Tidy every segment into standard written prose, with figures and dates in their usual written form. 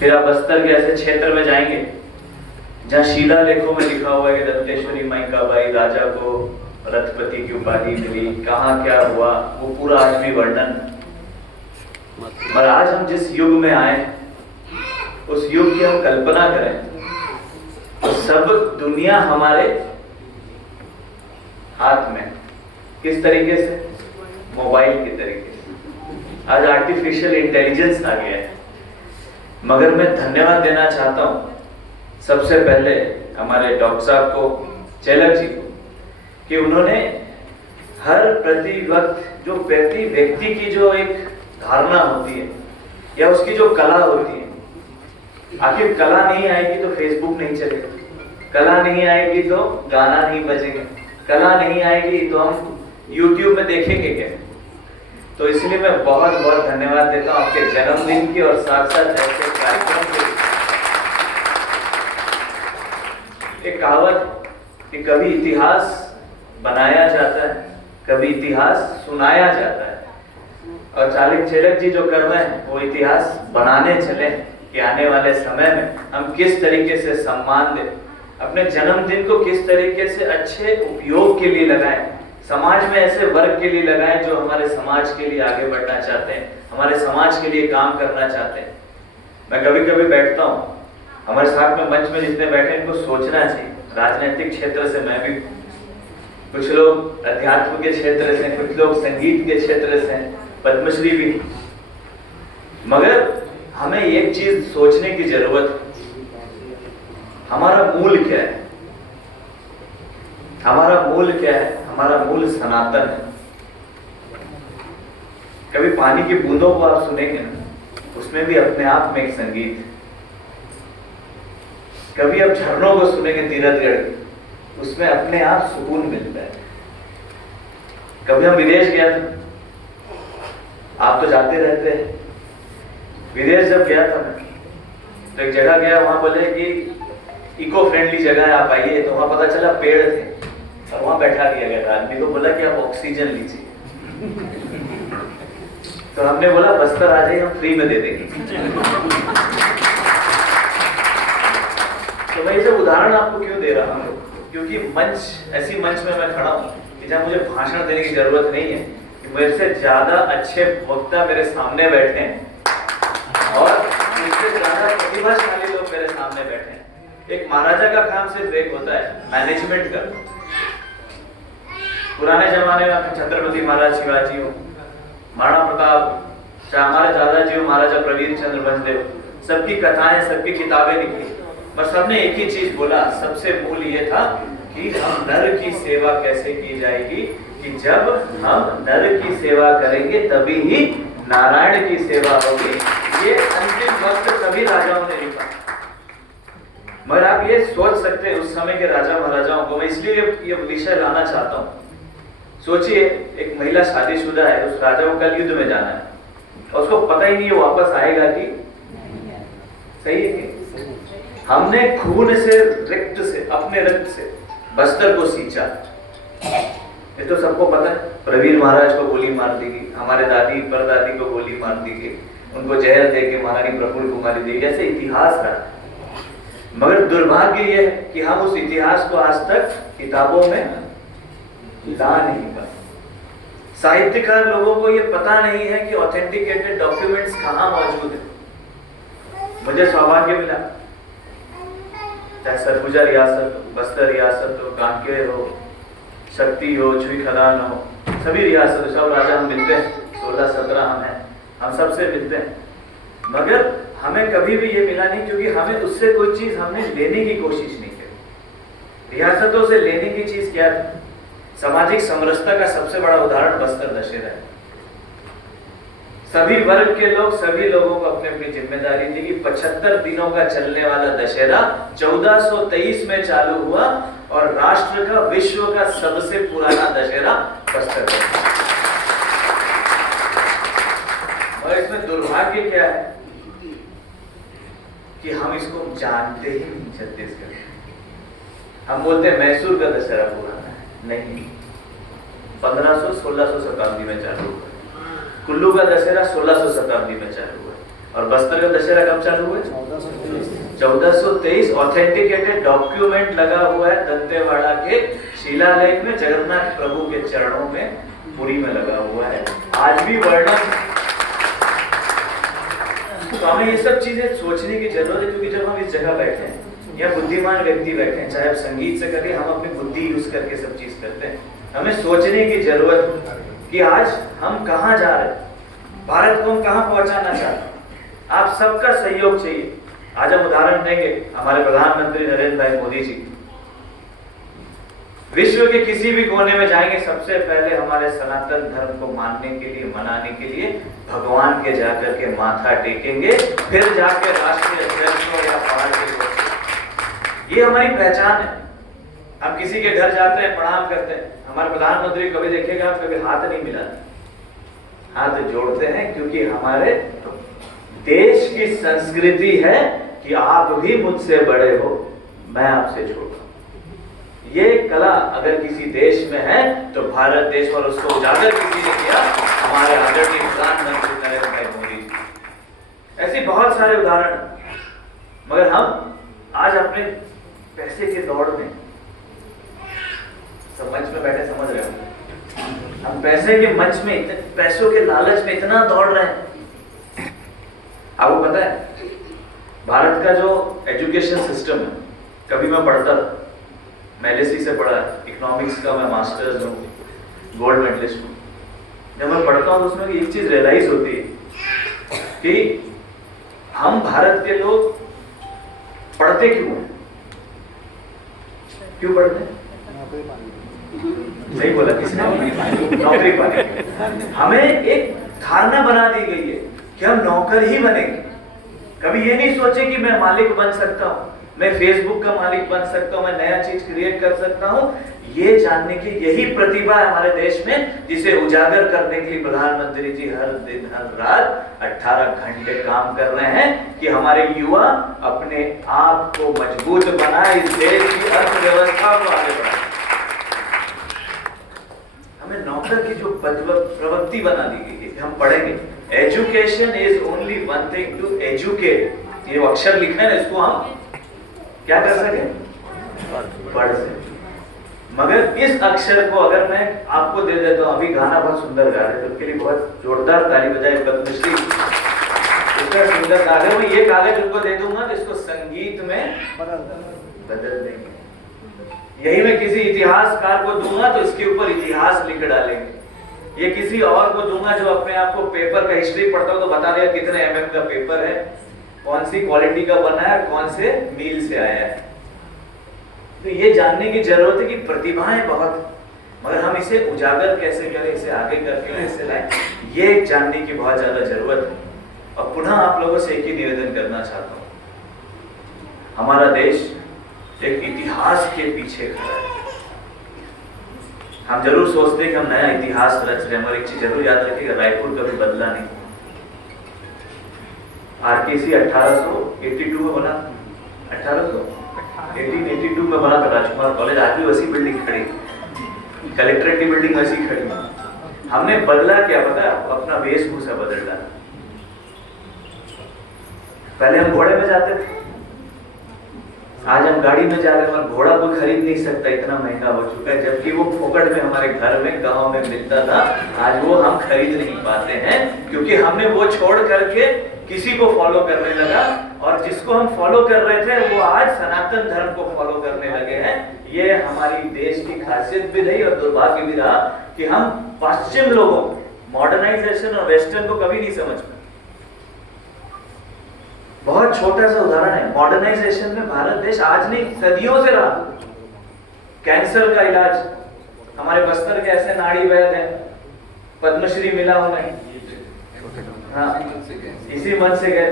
फिर आप बस्तर के ऐसे क्षेत्र में जाएंगे जहाँ शिलालेखों में लिखा हुआ है कि दंतेश्वरी माईकाबाई राजा को रथपति की उपाधि मिली, कहाँ क्या हुआ, वो पूरा आज भी वर्णन। और आज हम जिस युग में आए, उस युग की हम कल्पना करें तो सब दुनिया हमारे हाथ में। किस तरीके से? मोबाइल के तरीके से। आज आर्टिफिशियल इंटेलिजेंस आ गया है। मगर मैं धन्यवाद देना चाहता हूं सबसे पहले हमारे डॉक्टर साहब को, चेलक जी को, कि उन्होंने हर प्रति वक्त जो व्यक्ति की जो एक धारणा होती है या उसकी जो कला होती है, आखिर कला नहीं आएगी तो फेसबुक नहीं चलेगा, कला नहीं आएगी तो गाना नहीं बजेगा, कला नहीं आएगी तो हम YouTube में देखेंगे क्या? तो इसलिए मैं बहुत बहुत धन्यवाद देता हूँ आपके जन्मदिन की और साथ साथ ऐसे कार्यक्रम के। एक कहावत कि कभी इतिहास बनाया जाता है, कभी इतिहास सुनाया जाता है, और चालिक चेलक जी जो कर रहे हैं वो इतिहास बनाने चले कि आने वाले समय में हम किस तरीके से सम्मान दें, अपने जन्मदिन को किस तरीके से अच्छे उपयोग के लिए लगाएं, समाज में ऐसे वर्ग के लिए लगाएं जो हमारे समाज के लिए आगे बढ़ना चाहते हैं, हमारे समाज के लिए काम करना चाहते हैं। मैं कभी कभी बैठता हूँ, हमारे साथ में मंच में जितने बैठे इनको सोचना चाहिए, राजनीतिक क्षेत्र से मैं भी, कुछ लोग अध्यात्म के क्षेत्र से, कुछ लोग संगीत के क्षेत्र से, पद्मश्री भी, मगर हमें एक चीज सोचने की जरूरत है, हमारा मूल क्या है? हमारा मूल क्या है? हमारा मूल सनातन है। कभी पानी की बूंदों को आप सुनेंगे ना, उसमें भी अपने आप में एक संगीत है। कभी आप झरनों को सुनेंगे तीरथगढ़, उसमें अपने आप सुकून मिलता है। कभी हम विदेश गया था, आप तो जाते रहते हैं, विदेश जब गया था मैं तो एक जगह गया, वहां बोले कि इको फ्रेंडली जगह है, आप आइए। तो वहां पता चला पेड़ थे और वहां बैठा दिया गया था। आदमी को बोला कि आप ऑक्सीजन लीजिए। तो हमने बोला बस्तर आ जाइए, हम फ्री में दे देंगे। तो मैं ये सब उदाहरण आपको क्यों दे रहा हूँ? क्योंकि ऐसी मंच में मैं खड़ा हूँ कि जहाँ मुझे भाषण देने की जरूरत नहीं है, कि मेरे से ज्यादा अच्छे वक्ता मेरे सामने बैठे हैं और मुझसे ज्यादा प्रतिभाशाली लोग मेरे सामने बैठे हैं। एक महाराजा का काम सिर्फ एक होता है, मैनेजमेंट का। पुराने जमाने में छत्रपति महाराज शिवाजी हो, महाराणा प्रताप, चाहे हमारे दादाजी हो महाराजा प्रवीण चंद्र भंजदेव, सबकी कथाएं, सबकी किताबें लिखी, पर सबने एक ही चीज बोला, सबसे मूल ये था कि हम नर की सेवा कैसे की जाएगी, कि जब हम नर की सेवा करेंगे तभी ही नारायण की सेवा होगी। ये अंतिम वक्त सभी राजाओं ने लिखा। मगर आप ये सोच सकते हैं उस समय के राजा महाराजाओं को, मैं इसलिए ये विषय लाना चाहता हूँ। सोचिए एक महिला शादीशुदा है, उस राजा को कल युद्ध में जाना है और उसको पता ही नहीं वापस आएगा कि सही है कि हमने खून से, रक्त से, अपने रक्त से बस्तर को सींचा। ये तो सबको पता है। प्रवीण महाराज को गोली मार दी गई, हमारे दादी परदादी को गोली मार दी गई, उनको जहर दे के महारानी प्रफुल्ल कुमारी दी, ऐसे इतिहास रहा। मगर दुर्भाग्य ये है कि हम उस इतिहास को आज तक किताबों में ला नहीं पाए। साहित्यकार लोगों को ये पता नहीं है कि ऑथेंटिकेटेड डॉक्यूमेंट्स कहाँ मौजूद है। मुझे सौभाग्य मिला, चाहे सरगुजा रियासत हो, बस्तर रियासत हो, कांकेर हो, शक्ति हो, छुई खदान हो, सभी रियासत, सब राजा हम मिलते हैं, 16-17 हम हैं, हम सबसे मिलते हैं। मगर हमें कभी भी ये मिला नहीं, क्योंकि हमें उससे कोई चीज हमने लेने की कोशिश नहीं की। रियासतों से लेने की चीज क्या थी? सामाजिक समरसता का सबसे बड़ा उदाहरण बस्तर दशहरा है। सभी वर्ग के लोग, सभी लोगों को अपनी अपनी जिम्मेदारी दी कि 75 दिनों का चलने वाला दशहरा 1423 में चालू हुआ और राष्ट्र का, विश्व का सबसे पुराना दशहरा बस्तर है। और इसमें दुर्भाग्य क्या है कि हम इसको जानते ही नहीं। छत्तीसगढ़ हम बोलते हैं मैसूर का दशहरा पुराना है, नहीं, 1500-1600 शताब्दी में चालू हुआ। कुल्लू का दशहरा 1600 शताब्दी में चालू हुआ। और बस्तर का दशहरा कब चालू हुआ? 1423। ऑथेंटिकेटेड डॉक्यूमेंट लगा हुआ है दंतेवाड़ा के शिलालेख में, जगन्नाथ प्रभु के चरणों में, पुरी में लगा हुआ है। आज भी वर्णन। तो हमें ये सब चीजें सोचने की जरूरत है, क्योंकि जब हम इस जगह बैठे हैं या बुद्धिमान व्यक्ति बैठे हैं, चाहे आप संगीत से करें, हम अपनी बुद्धि यूज करके सब चीज करते हैं, हमें सोचने की जरूरत है कि आज हम कहाँ जा रहे हैं, भारत को हम कहाँ पहुंचाना चाहते हैं। आप सबका सहयोग चाहिए। आज हम उदाहरण देंगे, हमारे प्रधानमंत्री नरेंद्र भाई मोदी जी विश्व के किसी भी कोने में जाएंगे, सबसे पहले हमारे सनातन धर्म को मानने के लिए, मनाने के लिए भगवान के जाकर के माथा टेकेंगे, फिर जाके राष्ट्रीय अध्यक्ष को या पार्टी को। ये हमारी पहचान है। हम किसी के घर जाते हैं, प्रणाम करते हैं, हमारे प्रधानमंत्री कभी देखेगा आप कभी हाथ नहीं मिलाते, हाथ जोड़ते हैं, क्योंकि हमारे देश की संस्कृति है कि आप भी मुझसे बड़े हो, मैं आपसे छोटा। ये कला अगर किसी देश में है तो भारत देश, और उसको उजागर किसी ने किया, हमारे आदरणीय प्रधानमंत्री नरेंद्र भाई मोदी जी। ऐसे बहुत सारे उदाहरण, मगर हम आज अपने पैसे के दौड़ में, सब मंच में बैठे समझ रहे हो, हम पैसे के मंच में, पैसों के लालच में इतना दौड़ रहे हैं। आपको पता है भारत का जो एजुकेशन सिस्टम है, कभी मैं पढ़ता था, मैं LSE से पढ़ा, इकोनॉमिक्स का मैं मास्टर्स हूँ, गोल्ड मेडलिस्ट हूँ। जब मैं पढ़ता हूँ तो उसमें एक चीज रियलाइज होती है कि हम भारत के लोग पढ़ते क्यों हैं? क्यों पढ़ते हैं? नहीं बोला किसने? नौकरी पाने। हमें एक धारणा बना दी गई है कि हम नौकर ही बनेंगे। कभी ये नहीं सोचे कि मैं मालिक बन सकता हूँ, मैं फेसबुक का मालिक बन सकता हूँ, मैं नया चीज क्रिएट कर सकता हूँ। ये जानने की यही प्रतिभा है हमारे देश में, जिसे उजागर करने के लिए प्रधानमंत्री जी हर दिन हर रात 18 घंटे काम कर रहे हैं कि हमारे युवा अपने आप को मजबूत बनाए, इस देश की अर्थव्यवस्था को आगे बढ़ाए। हमें नौकर की जो प्रवृत्ति बना दी गई है, हम पढ़ेंगे, education is only one thing, to educate. ये अक्षर लिखा है ना, इसको हम क्या कर सके? पढ़ सके। मगर इस अक्षर को अगर मैं आपको दे देता हूं, अभी गाना बहुत सुंदर गा रहे, तो उसके लिए बहुत जोरदार ताली बजाए पद्मश्री। इतना सुंदर कागज, मैं ये कागज उनको दे दूंगा तो इसको संगीत में बदल देंगे। यही मैं किसी इतिहासकार को दूंगा तो इसके ऊपर इतिहास लिख डालेंगे। ये किसी और को दूंगा जो अपने आप को पेपर का हिस्ट्री पढ़ता हो तो बता देगा कितने mm का पेपर है, कौन सी क्वालिटी का बना है, कौन से मील से आया है। तो ये जानने की जरूरत है कि प्रतिभाएं बहुत, मगर हम इसे उजागर कैसे करें, इसे आगे करके कैसे लाएं, ये जानने की बहुत ज्यादा जरूरत है। और पुनः आप लोगों से एक ही निवेदन करना चाहता हूं, हमारा देश एक इतिहास के पीछे खड़ा है। हम जरूर सोचते हैं कि हम नया इतिहास रच रहे हैं, मगर एक चीज जरूर याद रखिएगा, रायपुर कभी बदला नहीं। RKC 1882 में बना, 1882 में बना था राजकुमार कॉलेज, आज भी वैसी बिल्डिंग खड़ी, कलेक्ट्रेट की बिल्डिंग वैसी खड़ी। हमने बदला क्या पता है? अपना वेशभूषा बदल डाला। पहले हम घोड़े में जाते थे, आज हम गाड़ी में जा रहे हैं, और घोड़ा कोई खरीद नहीं सकता, इतना महंगा हो चुका है, जबकि वो फोकट में हमारे घर में, गांव में मिलता था। आज वो हम खरीद नहीं पाते हैं, क्योंकि हमने वो छोड़ करके किसी को फॉलो करने लगा, और जिसको हम फॉलो कर रहे थे वो आज सनातन धर्म को फॉलो करने लगे हैं। ये हमारी देश की खासियत भी रही और दुर्भाग्य भी रहा कि हम पश्चिम लोगों मॉडर्नाइजेशन और वेस्टर्न को कभी नहीं समझ पाए। बहुत छोटा सा उदाहरण है, मॉडर्नाइजेशन में भारत देश आज नहीं सदियों से रहा। कैंसर का इलाज हमारे बस्तर के ऐसे नाड़ी वैद्य हैं, पद्मश्री मिला उन्हें, हाँ, इसी मन से गए,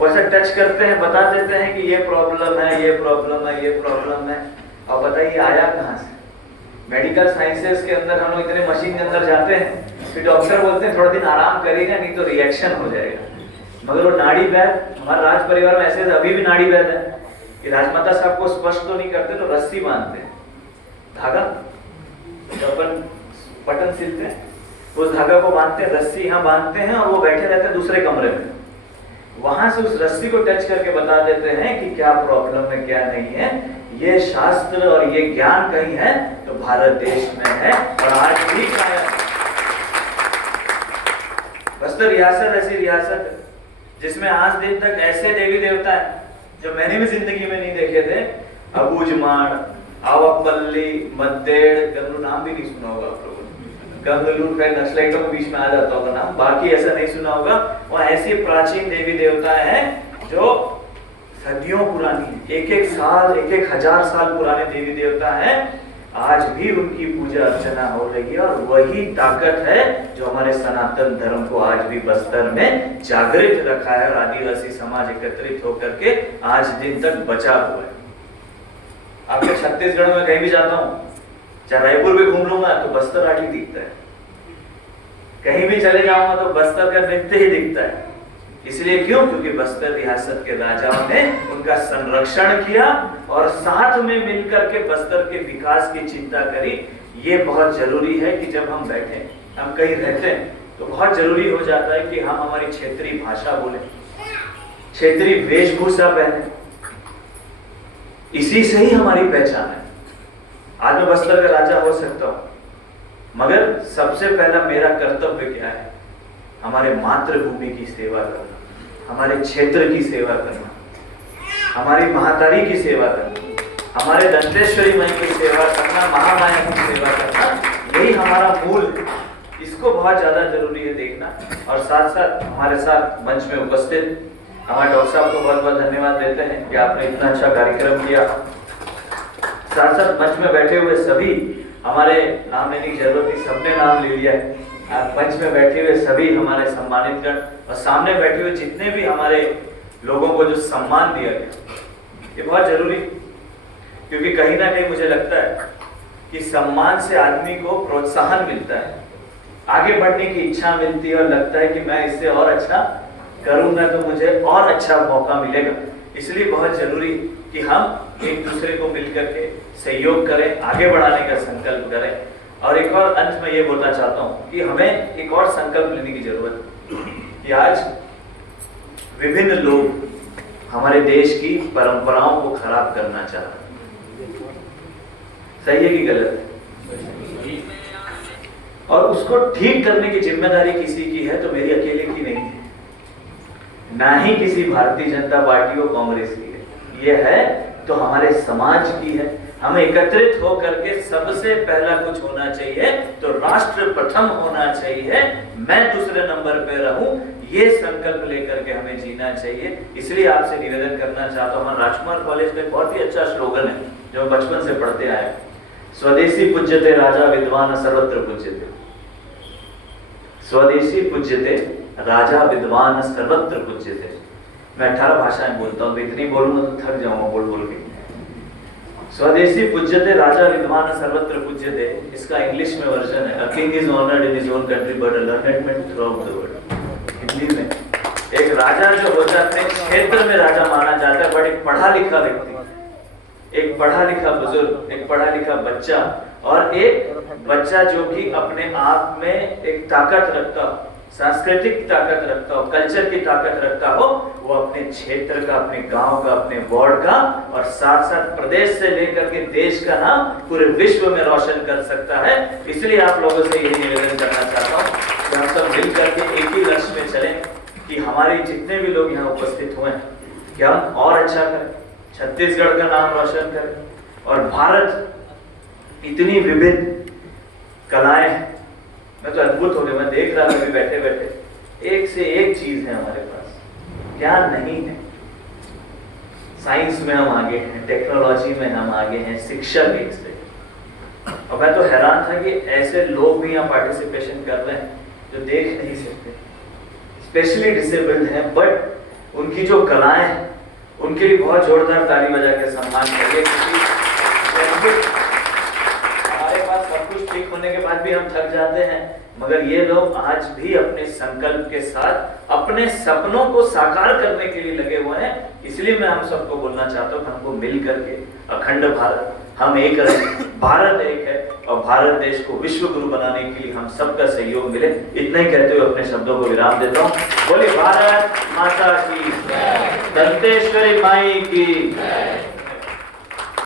वैसे टच करते हैं, बता देते हैं कि ये प्रॉब्लम है, ये प्रॉब्लम है, ये प्रॉब्लम है। और बताइए आया कहाँ से? मेडिकल साइंसेस के अंदर हम लोग इतने मशीन के अंदर जाते हैं, फिर डॉक्टर बोलते हैं थोड़ा दिन आराम करिएगा नहीं तो रिएक्शन हो जाएगा। मगर वो नाड़ी वैद्य हमारे राज परिवार में ऐसे अभी भी नाड़ी वैद्य है कि राजमाता साहब को स्पष्ट तो नहीं करते तो रस्सी बांधते हैं, धागा तो अपन बटन सिलते हैं, उस धागा को बांधते हैं, रस्सी यहाँ बांधते हैं, और वो बैठे रहते हैं दूसरे कमरे में। वहां से उस रस्सी को टच करके बता देते हैं कि क्या प्रॉब्लम है क्या नहीं है। ये शास्त्र और ये ज्ञान कहीं है तो भारत देश में है और आज भी कायम है। बस्तर रियासत ऐसी रियासत है जिसमें आज दिन तक ऐसे देवी देवता हैं जो मैंने भी जिंदगी में नहीं देखे थे। अबूजमाड़, आवपल्ली, मद्देड़, गंगलू नाम भी नहीं सुना होगा आप लोगों ने। गंगलू का नक्सलाइटों के बीच में आ जाता होगा नाम, बाकी ऐसा नहीं सुना होगा। और ऐसी प्राचीन देवी देवता हैं जो सदियों पुरानी, एक साल, एक हजार साल पुराने देवी देवता हैं। आज भी उनकी पूजा अर्चना हो रही है और वही ताकत है जो हमारे सनातन धर्म को आज भी बस्तर में जागृत रखा है और आदिवासी समाज एकत्रित होकर के आज दिन तक बचा हुआ है। आपके छत्तीसगढ़ में कहीं भी जाता हूँ, चाहे रायपुर भी घूम लूंगा तो बस्तर आर्ट ही दिखता है, कहीं भी चले जाऊंगा तो बस्तर का नृत्य ही दिखता है। इसलिए क्यों? क्योंकि बस्तर रियासत के राजाओं ने उनका संरक्षण किया और साथ में मिलकर के बस्तर के विकास की चिंता करी। ये बहुत जरूरी है कि जब हम बैठे, हम कहीं रहते हैं तो बहुत जरूरी हो जाता है कि हम हमारी क्षेत्रीय भाषा बोले, क्षेत्रीय वेशभूषा पहने। इसी से ही हमारी पहचान है। आज मैं बस्तर का राजा हो सकता हूं, मगर सबसे पहला मेरा कर्तव्य क्या है? हमारे मातृभूमि की सेवा करना, हमारे क्षेत्र की सेवा करना, हमारी महातारी की सेवा करना, हमारे दंतेश्वरी माई की सेवा करना, महामाया की सेवा करना, यही हमारा मूल। इसको बहुत ज्यादा जरूरी है देखना। और साथ साथ हमारे साथ मंच में उपस्थित हमारे डॉक्टर साहब को बहुत बहुत धन्यवाद देते हैं कि आपने इतना अच्छा कार्यक्रम किया। साथ साथ मंच में बैठे हुए सभी, हमारे नाम लेने की जरूरत नहीं, सबने नाम ले लिया है। मंच में बैठे हुए सभी हमारे सम्मानित गण और सामने बैठे हुए जितने भी हमारे लोगों को जो सम्मान दिया गया, ये बहुत जरूरी, क्योंकि कहीं ना कहीं मुझे लगता है कि सम्मान से आदमी को प्रोत्साहन मिलता है, आगे बढ़ने की इच्छा मिलती है और लगता है कि मैं इससे और अच्छा करूंगा तो मुझे और अच्छा मौका मिलेगा। इसलिए बहुत जरूरी कि हम एक दूसरे को मिलकर के सहयोग करें, आगे बढ़ाने का संकल्प करें। और एक और अंत में ये बोलना चाहता हूं कि हमें एक और संकल्प लेने की जरूरत है कि आज विभिन्न लोग हमारे देश की परंपराओं को खराब करना चाहते हैं। सही है कि गलत है? और उसको ठीक करने की जिम्मेदारी किसी की है तो मेरी अकेले की नहीं है, ना ही किसी भारतीय जनता पार्टी और कांग्रेस की है। ये है तो हमारे समाज की है। हमें एकत्रित होकर के सबसे पहला कुछ होना चाहिए तो राष्ट्र प्रथम होना चाहिए, मैं दूसरे नंबर पे रहूं, ये संकल्प लेकर के हमें जीना चाहिए। इसलिए आपसे निवेदन करना चाहता हूं, हमारे राजकुमार कॉलेज में बहुत ही अच्छा स्लोगन है जो बचपन से पढ़ते आए, स्वदेशी पूज्यते राजा विद्वान सर्वत्र पूज्यते। स्वदेशी पूज्यते राजा विद्वान सर्वत्र पूज्यते। मैं 18 भाषाएं बोलता हूँ, इतनी बोलूंगा तो थक जाऊंगा बोल बोल के। स्वदेशी पूज्यते राजा विद्वान सर्वत्र पूज्यते, इसका इंग्लिश में वर्जन है, a king is honoured in his own country but a learned man throughout the world. Hindi में एक राजा जो होता है अपने क्षेत्र में राजा माना जाता है, बट एक पढ़ा लिखा व्यक्ति, एक पढ़ा लिखा बुजुर्ग, एक पढ़ा लिखा बच्चा और एक बच्चा जो कि अपने आप में एक ताकत रखता हो, सांस्कृतिक ताकत रखता हो, कल्चर की ताकत रखता हो, वो अपने क्षेत्र का, अपने गांव का, अपने वार्ड का और साथ साथ प्रदेश से लेकर के देश का नाम पूरे विश्व में रोशन कर सकता है। इसलिए आप लोगों से यही निवेदन करना चाहता हूँ कि हम सब मिल करके एक ही लक्ष्य में चलें कि हमारे जितने भी लोग यहाँ उपस्थित हुए हैं कि हम और अच्छा करें, छत्तीसगढ़ का नाम रोशन करें। और भारत इतनी विविध कलाएं हैं, मैं तो अद्भुत हो गया, मैं देख रहा था बैठे बैठे, एक से एक चीज है हमारे पास, क्या नहीं है। साइंस में हम आगे हैं, टेक्नोलॉजी में हम आगे हैं, शिक्षा के से। और मैं तो हैरान था कि ऐसे लोग भी यहाँ पार्टिसिपेशन कर रहे हैं जो देख नहीं सकते, स्पेशली डिसेबल्ड हैं, बट उनकी जो कलाएं हैं उनके लिए बहुत जोरदार ताली बजा के सम्मान करिए। क्योंकि हमारे पास सब कुछ ठीक होने के बाद भी हम थक जाते हैं, मगर ये लोग आज भी अपने संकल्प के साथ अपने सपनों को साकार करने के लिए लगे हुए हैं। इसलिए मैं हम सबको बोलना चाहता हूँ कि हमको मिल करके अखंड भारत, हम एक रहे, भारत एक है और भारत देश को विश्व गुरु बनाने के लिए हम सबका सहयोग मिले। इतना ही कहते हुए अपने शब्दों को विराम देता हूँ। बोले भारत माता की दंतेश्वरी माई की